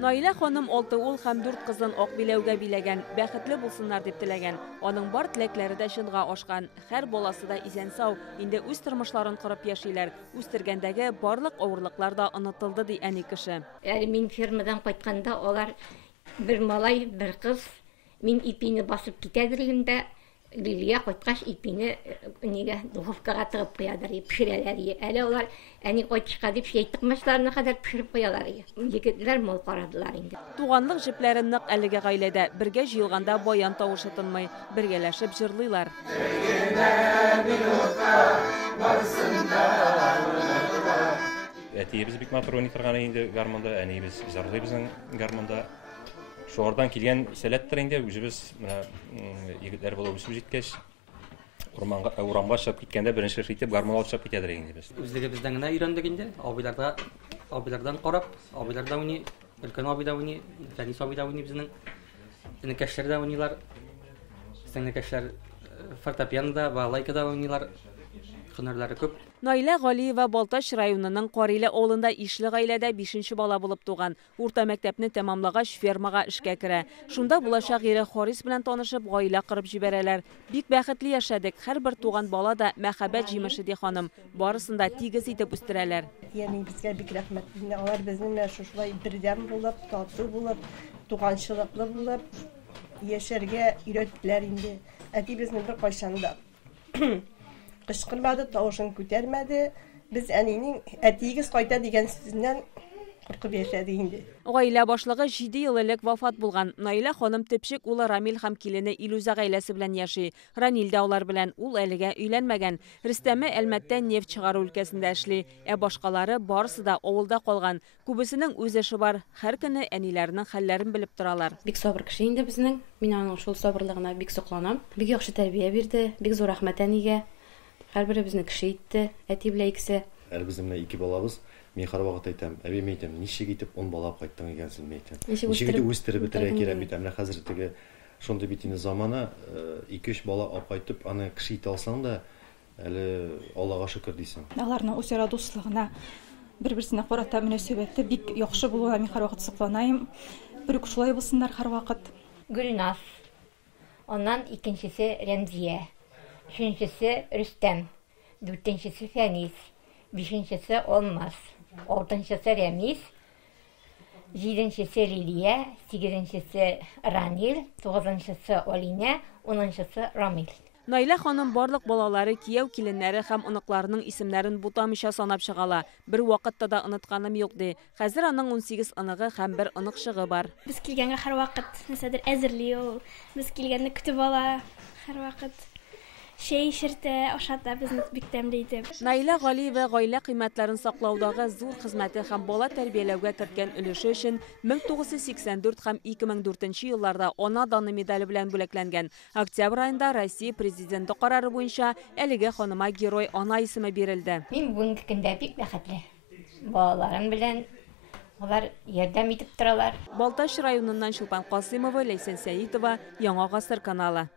Наилә ханым 6 ул һәм 4 кызын ак биләүгә биләгән, бәхетле булсыннар дип теләгән. Аның бар теләкләре дә чынга ашкан. Һәр баласы да исән-сау, инде үз тормышларын корып яшиләр. Үстергәндәге барлык авырлыклар да онытылды ди әни кеше. Мин фермадан кайтканда алар бер малай, бер кыз, мин ипине басып китәдер инде. Лилия кайткач ипине нигә духовкага тыгып куядыр, пешерәләр. Әле алар әни кайтышка дип шәй тыкмачларына кадәр пешереп куялар. Егетләр мол карадылар инде. Туганлык җепләрен нык әлеге гаиләдә бергә җыелганда баян тавышы тынмый, бергәләшеп җырлыйлар. Әтиебез бик матур уйный торган инде гармонда, әниебез җырлыйбыз гармонда. Шуардан килгән сәләттер инде, үзебез егетләр булып үсеп җиткәч, урамга чыгып киткәндә беренче итеп гармон алып чыгып китәдер инде без. Үзлегебездән генә өйрәндек инде, абыйлардан карап, абыйларда уйный, өлкән абыйда уйный, Фәнис абыйда уйный безнең кәшләрдә уйныйлар. Безнең кәшләр фортепианода, балалайкада уйныйлар. Һөнәрләре күп. Наилә Галиева Балтач районының Карилә авылында ишле гаиләдә 5нче бала булып туган. Урта мәктәпне тәмамлагач фермага эшкә керә. Шунда булачак ире Харис белән танышып, гаилә кырып җибәрәләр. Бик бәхетле яшәдек. Һәрбер туган бала да мәхәббәт җимеше ди ханым. Барысын да тигез итеп үстерәләр. Ягъни безгә бик рәхмәт. Алар безнең шулай бердәм булып, тату булып, туганчылыклы булып яшәргә өйрәттеләр инде. Әти безне бер кайчан да кычкырмады, тавышын күтәрмәде. Без әнинең әтигез кайта дигән сүзеннән куркып яшәде инде. Гаилә башлыгы 7 ел элек вафат булган. Наилә ханым тепшек улы Рамил һәм килене Илүзә гаиләсе белән яши. Ранил дә алар белән, ул әлегә өйләнмәгән. Рөстәме Әлмәттә нефть чыгару өлкәсендә эшли, башкалары барысы да авылда калган. Күбесенең үз эше бар. Һәр көне әниләренең хәлләрен белеп торалар. Бик сабыр кеше инде безнең. Мин аның шул сабырлыгына бик сокланам. Бик яхшы тәрбия бирде, бик зур рәхмәт әнигә. Һәрберебезне кеше итте, әти белән икесе. Әле безнең менә 2 балабыз. Мин һәрвакыт әйтәм, әби әйтәм, ничек итеп 10 бала кайттың икәнсең әйтәм. Ничек итеп үстереп бетерә кирәк бит, менә хәзер теге шундый бит инде заманы 2-3 бала алып кайтып, аны кеше итә алсаң да, әле Аллага шөкер дисең. Аларның үзара дуслыгына, бер-берсенә карата мөнәсәбәте бик яхшы булуына мин һәрвакыт сокланаем. Бер үк шулай булсыннар һәрвакыт. Гөлназ. Оннан икенчесе Рәмзия. Üçüncüsü Rüstem, dördüncüsü Fəniz, beşincisi Olmaz, altıncısı Rəmiz, yedincisi Liliye, sekizincisi Ranil, dokuzuncusu Oline, onuncusu Ramil. Наилә ханым барлык балалары, кияү киленнәре һәм оныкларының исемнәрен бутамыйча санап чыгала. Бер вакытта да онытканым юк ди. Хәзер аның 18 оныгы һәм бер онык чыгы бар. Без килгәнгә һәрвакыт нәрсәдер әзерли ул. Без килгәнне көтеп ала һәрвакыт. Шәй ширтә, ашата безне бик тәмле итеп. Наилә Галиева гаилә кыйммәтләрен саклаудагы зур хезмәте һәм бала тәрбияләүгә керткән өлеше өчен 1984 һәм 2004 елларда ана даны медале белән бүләкләнгән. Октябрь аенда Россия президенты карары буенча әлеге ханыма герой ана исеме бирелде. Мин бүгенге көндә бик бәхетле. Балаларым белән алар ярдәм итеп торалар. Балтач районыннан Чулпан Касыймова, Ләйсән Сәитова, Яңа гасыр каналы.